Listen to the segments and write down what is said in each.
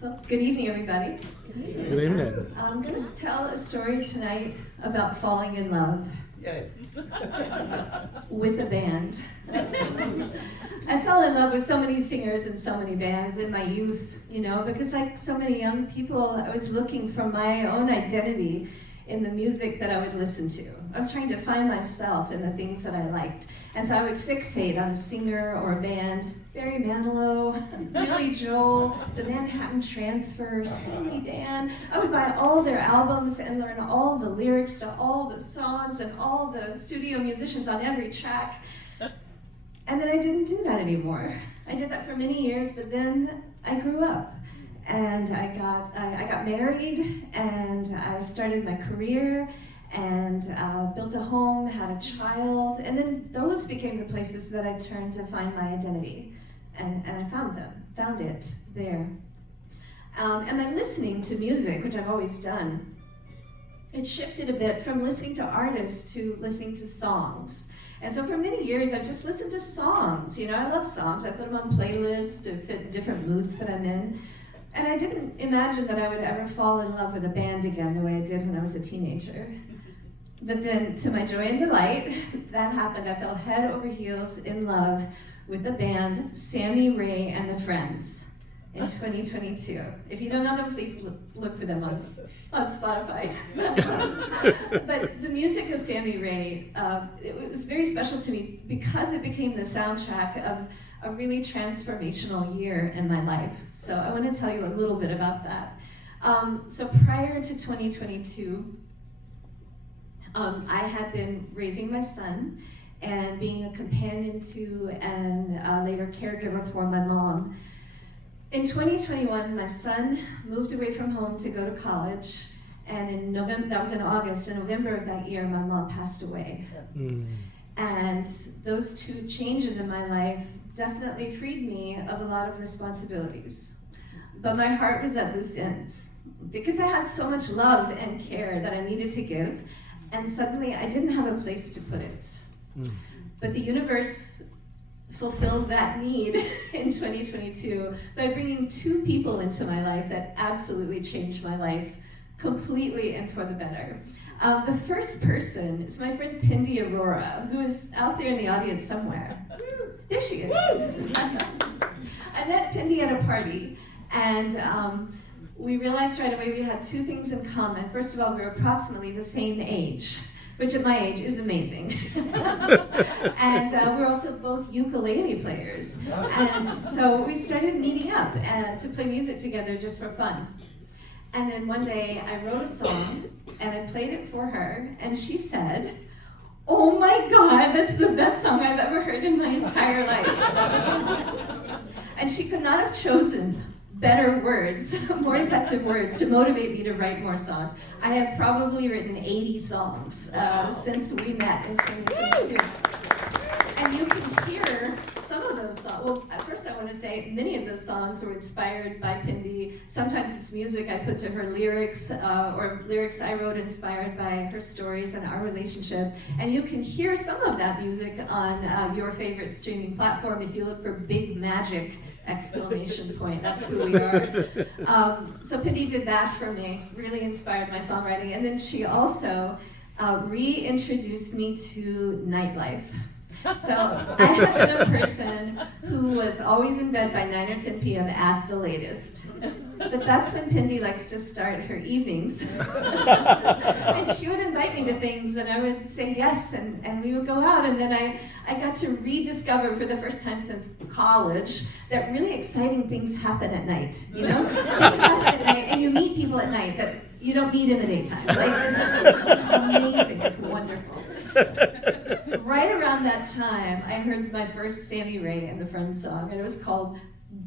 Well, good evening, everybody. Good evening. I'm going to tell a story tonight about falling in love. Yay. With a band. I fell in love with so many singers and so many bands in my youth, because like so many young people, I was looking for my own identity in the music that I would listen to. I was trying to find myself in the things that I liked. And so I would fixate on a singer or a band. Barry Manilow, Billy Joel, the Manhattan Transfer, Steely Dan. I would buy all their albums and learn all the lyrics to all the songs and all the studio musicians on every track. And then I didn't do that anymore. I did that for many years, but then I grew up. And I got married, and I started my career, and built a home, had a child, and then those became the places that I turned to find my identity. And I found it there. And my listening to music, which I've always done, it shifted a bit from listening to artists to listening to songs. And so for many years, I've just listened to songs. I love songs. I put them on playlists to fit different moods that I'm in. And I didn't imagine that I would ever fall in love with a band again the way I did when I was a teenager. But then, to my joy and delight, that happened. I fell head over heels in love with the band Sammy Ray and the Friends in 2022. If you don't know them, please look for them on Spotify. But the music of Sammy Ray, it was very special to me because it became the soundtrack of a really transformational year in my life. So I want to tell you a little bit about that. So prior to 2022, I had been raising my son and being a companion to and later caregiver for my mom. In 2021, my son moved away from home to go to college, and in November, that was in August, in November of that year, my mom passed away. And those two changes in my life definitely freed me of a lot of responsibilities. But my heart was at loose ends because I had so much love and care that I needed to give, and suddenly I didn't have a place to put it. But the universe fulfilled that need in 2022 by bringing two people into my life that absolutely changed my life completely and for the better. The first person is my friend Pindy Aurora, who is out there in the audience somewhere. There she is. I met Pindy at a party, and we realized right away we had two things in common. First of all, we were approximately the same age, which at my age is amazing. And we're also both ukulele players. And so we started meeting up to play music together just for fun. And then one day I wrote a song and I played it for her, and she said, "Oh my God, that's the best song I've ever heard in my entire life." And she could not have chosen better words, more effective words to motivate me to write more songs. I have probably written 80 songs since we met in 2022. And you can hear some of those songs. Well, at first I want to say many of those songs were inspired by Pindy. Sometimes it's music I put to her lyrics, or lyrics I wrote inspired by her stories and our relationship. And you can hear some of that music on your favorite streaming platform if you look for Big Magic! Exclamation point. That's who we are. So Pindy did that for me, really inspired my songwriting. And then she also reintroduced me to nightlife. So I have been a person who was always in bed by 9 or 10 p.m. at the latest. But that's when Pindy likes to start her evenings. And she would invite me to things, and I would say yes, and we would go out. And then I got to rediscover for the first time since college that really exciting things happen at night, Things happen at night, and you meet people at night that you don't meet in the daytime. It's amazing. It's wonderful. Right around that time, I heard my first Sammy Ray and the Friends song, and it was called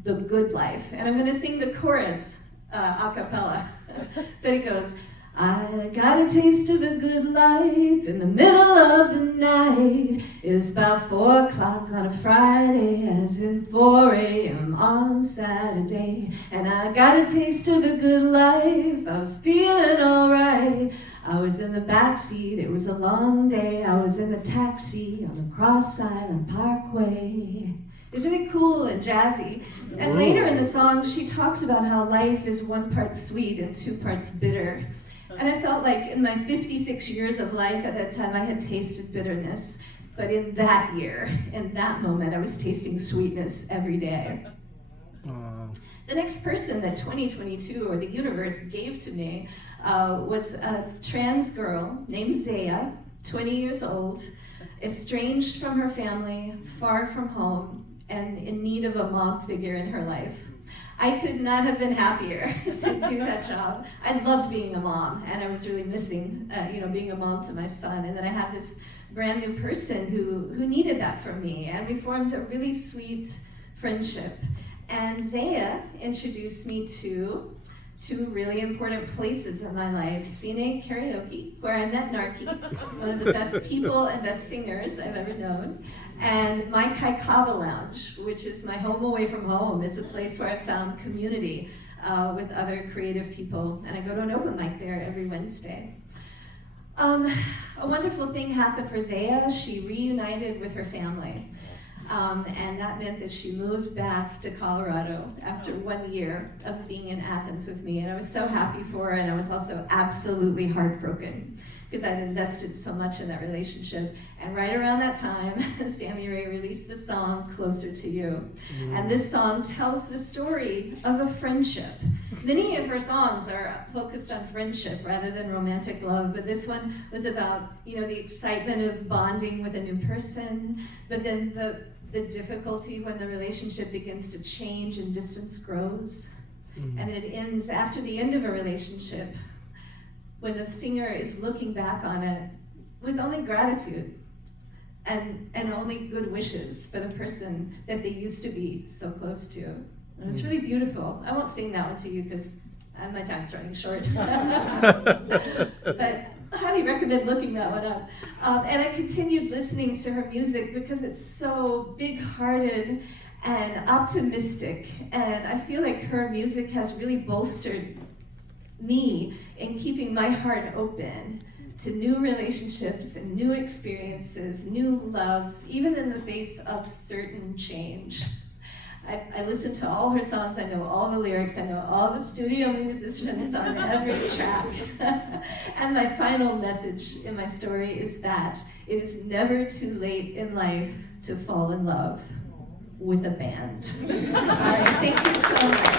The Good Life. And I'm going to sing the chorus a cappella. But it goes, "I got a taste of the good life in the middle of the night. It's about 4 o'clock on a Friday, as in 4 a.m. on Saturday. And I got a taste of the good life, I was feeling alright. I was in the backseat, it was a long day. I was in a taxi on the Cross Island Parkway. It's really cool and jazzy. And later in the song, she talks about how life is 1 part sweet and 2 parts bitter. And I felt like in my 56 years of life at that time, I had tasted bitterness. But in that year, in that moment, I was tasting sweetness every day. The next person that 2022 or the universe gave to me was a trans girl named Zaya, 20 years old, estranged from her family, far from home, and in need of a mom figure in her life. I could not have been happier to do that job. I loved being a mom, and I was really missing, being a mom to my son. And then I had this brand new person who needed that from me, and we formed a really sweet friendship. And Zaya introduced me to 2 really important places in my life: Cine Karaoke, where I met Narki, one of the best people and best singers I've ever known, and my Kai Kava Lounge, which is my home away from home. It's a place where I found community with other creative people, and I go to an open mic there every Wednesday. A wonderful thing happened for Zaya. She reunited with her family. And that meant that she moved back to Colorado after 1 year of being in Athens with me. And I was so happy for her, and I was also absolutely heartbroken because I'd invested so much in that relationship. And right around that time, Sammy Ray released the song Closer to You. And this song tells the story of a friendship. Many of her songs are focused on friendship rather than romantic love, but this one was about, the excitement of bonding with a new person, but then the difficulty when the relationship begins to change and distance grows. And it ends after the end of a relationship when the singer is looking back on it with only gratitude and only good wishes for the person that they used to be so close to. And it's really beautiful. I won't sing that one to you because my time's running short. But I highly recommend looking that one up. And I continued listening to her music because it's so big-hearted and optimistic. And I feel like her music has really bolstered me in keeping my heart open to new relationships and new experiences, new loves, even in the face of certain change. I listen to all her songs, I know all the lyrics, I know all the studio musicians on every track. And my final message in my story is that it is never too late in life to fall in love with a band. All right, thank you so much.